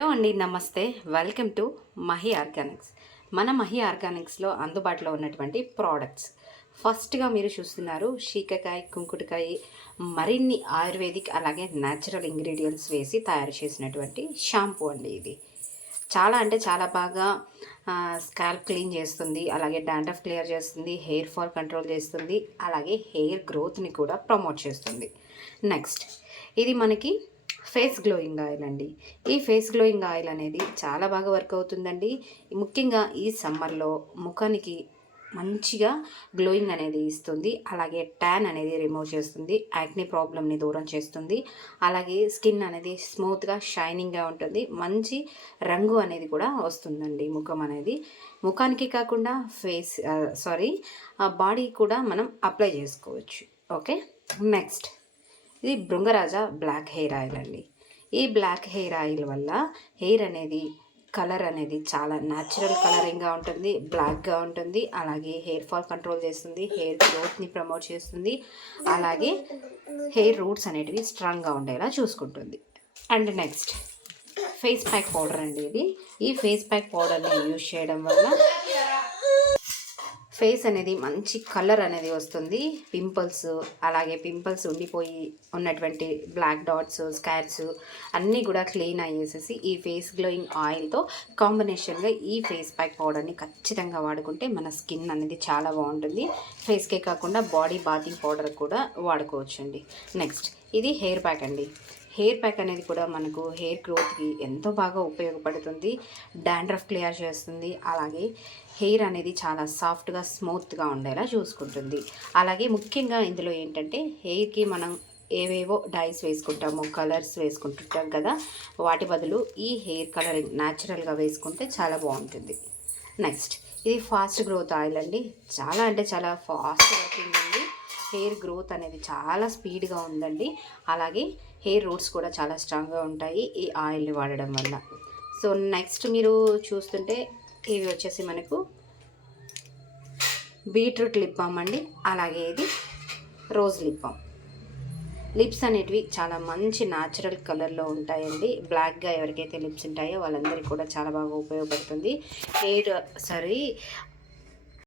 Hello అండి నమస్తే. Welcome to Mahi Organics. మన మహి ఆర్గానిక్స్లో అందుబాటులో ఉన్నటువంటి ప్రోడక్ట్స్. ఫస్ట్గా మీరు చూస్తున్నారు షీకకాయ కుంకుడుకాయ మరిన్ని ఆయుర్వేదిక్ అలాగే న్యాచురల్ ఇంగ్రీడియంట్స్ వేసి తయారు చేసినటువంటి షాంపూ అండి ఇది. చాలా అంటే చాలా బాగా స్కాల్ప్ క్లీన్ చేస్తుంది అలాగే డాండ్రఫ్ క్లియర్ చేస్తుంది హెయిర్ ఫాల్ కంట్రోల్ చేస్తుంది అలాగే హెయిర్ గ్రోత్ని కూడా ప్రమోట్ చేస్తుంది. నెక్స్ట్ ఇది మనకి ఫేస్ గ్లోయింగ్ ఆయిల్ అండి. ఈ ఫేస్ గ్లోయింగ్ ఆయిల్ అనేది చాలా బాగా వర్క్ అవుతుందండి. ముఖ్యంగా ఈ సమ్మర్లో ముఖానికి మంచిగా గ్లోయింగ్ అనేది ఇస్తుంది. అలాగే ట్యాన్ అనేది రిమూవ్ చేస్తుంది. యాక్ని ప్రాబ్లమ్ని దూరం చేస్తుంది. అలాగే స్కిన్ అనేది స్మూత్గా షైనింగ్గా ఉంటుంది. మంచి రంగు అనేది కూడా వస్తుందండి ముఖం అనేది. ముఖానికి కాకుండా ఫేస్ సారీ బాడీ కూడా మనం అప్లై చేసుకోవచ్చు. ఓకే? నెక్స్ట్. ఇది భృంగరాజ బ్లాక్ హెయిర్ ఆయిల్ అండి. ఈ బ్లాక్ హెయిర్ ఆయిల్ వల్ల హెయిర్ అనేది కలర్ అనేది చాలా న్యాచురల్ కలరింగ్గా ఉంటుంది బ్లాక్గా ఉంటుంది అలాగే హెయిర్ ఫాల్ కంట్రోల్ చేస్తుంది హెయిర్ గ్రోత్ని ప్రమోట్ చేస్తుంది అలాగే హెయిర్ రూట్స్ అనేటివి స్ట్రాంగ్గా ఉండేలా చూసుకుంటుంది. And next face pack powder అండి ఇది. ఈ ఫేస్ ప్యాక్ పౌడర్ని యూజ్ చేయడం వల్ల ఫేస్ అనేది మంచి కలర్ అనేది వస్తుంది. పింపుల్స్ అలాగే పింపుల్స్ ఉండిపోయి ఉన్నటువంటి బ్లాక్ డాట్స్ స్కార్స్ అన్నీ కూడా క్లీన్ అయ్యేసేసి ఈ ఫేస్ గ్లోయింగ్ ఆయిల్తో కాంబినేషన్గా ఈ ఫేస్ ప్యాక్ పౌడర్ని ఖచ్చితంగా వాడుకుంటే మన స్కిన్ అనేది చాలా బాగుంటుంది. ఫేస్కే కాకుండా బాడీ బాతింగ్ పౌడర్ కూడా వాడుకోవచ్చండి. నెక్స్ట్ ఇది హెయిర్ ప్యాక్ అండి. హెయిర్ ప్యాక్ అనేది కూడా మనకు హెయిర్ గ్రోత్కి ఎంతో బాగా ఉపయోగపడుతుంది. డాండ్రఫ్ క్లియర్ చేస్తుంది. అలాగే హెయిర్ అనేది చాలా సాఫ్ట్గా స్మూత్గా ఉండేలా చూసుకుంటుంది. అలాగే ముఖ్యంగా ఇందులో ఏంటంటే హెయిర్కి మనం ఏవేవో డైస్ వేసుకుంటాము కలర్స్ వేసుకుంటుంటాం కదా వాటి బదులు ఈ హెయిర్ కలరింగ్ న్యాచురల్గా వేసుకుంటే చాలా బాగుంటుంది. నెక్స్ట్ ఇది ఫాస్ట్ గ్రోత్ ఆయిల్ అండి. చాలా అంటే చాలా ఫాస్ట్ వర్కింగ్ ఉంది. హెయిర్ గ్రోత్ అనేది చాలా స్పీడ్గా ఉందండి. అలాగే హెయిర్ రూట్స్ కూడా చాలా స్ట్రాంగ్గా ఉంటాయి ఈ ఆయిల్ని వాడడం వల్ల. సో నెక్స్ట్ మీరు చూస్తుంటే ఇవి వచ్చేసి మనకు బీట్రూట్ లిప్ బామ్ అండి. అలాగే ఇది రోజ్ లిప్ బామ్. లిప్స్ అనేటివి చాలా మంచి న్యాచురల్ కలర్లో ఉంటాయండి. బ్లాక్గా ఎవరికైతే లిప్స్ ఉంటాయో వాళ్ళందరికీ కూడా చాలా బాగా ఉపయోగపడుతుంది. Hair sorry